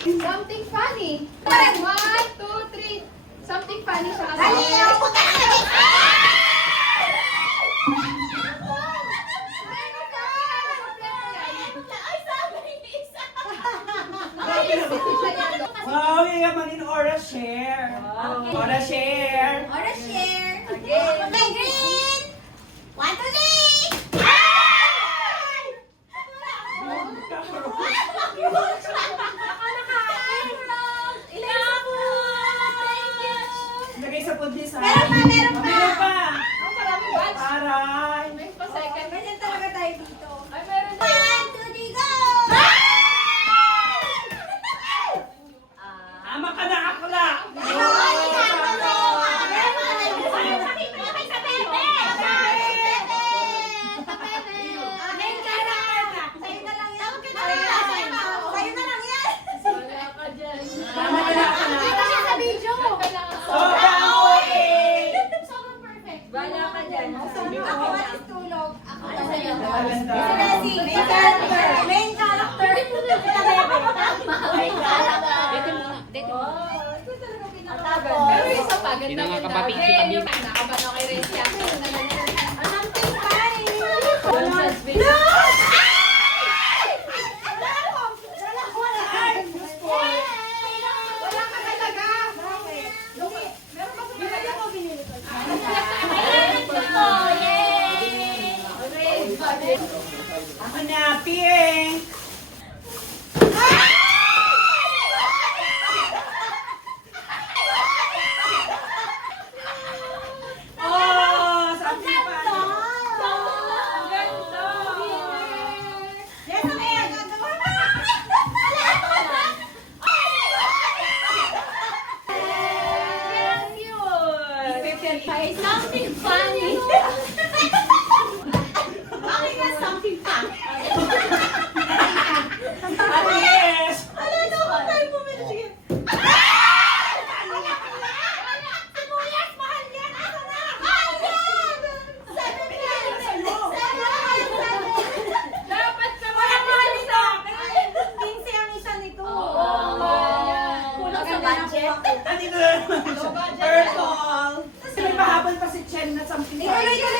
Something funny. 1, 2, 3. Something funny siya. Dali! Wow, yayamanin Ora share. Ora share. Ora share. Okay, green. 1, 2, 3. Lagay sa pudlis ha. Meron pa. Meron pa. Ang marami batch. Aray. May pa-second. Ganyan talaga tayo dito. Ay, meron 1, 2, 3, go! Ama ka na akla. Wala ka dyan. Ama ka na akla. Sobrang perfect. Bala ka dyan. Ako alis tulog. Ako sa'yo. Maganda. Main character. Pero isa pa, Hindi ganda na nga ganda. kapatid si Then, Pamela. yung nakabano kay Resia. Something funny. Nonsense video. Wala ka talaga. Meron ba binili mo? Binili ko. Ako na, pink. Oh, something funny. Yes, okay. Gagawa mo. Something funny. Bakit nga something funny? Yes. Ano ako tayo bumili? Sige. Sibuyas, mahal yan. Asa na? Mahal yan! 7 yan. 7. Dapat sa Walang mahal nito. 15 ang isa nito. Kulang sa budget. Andito na naman siya. Purple. Kasi may mahabol pa si Chen na something Ituloy, funny.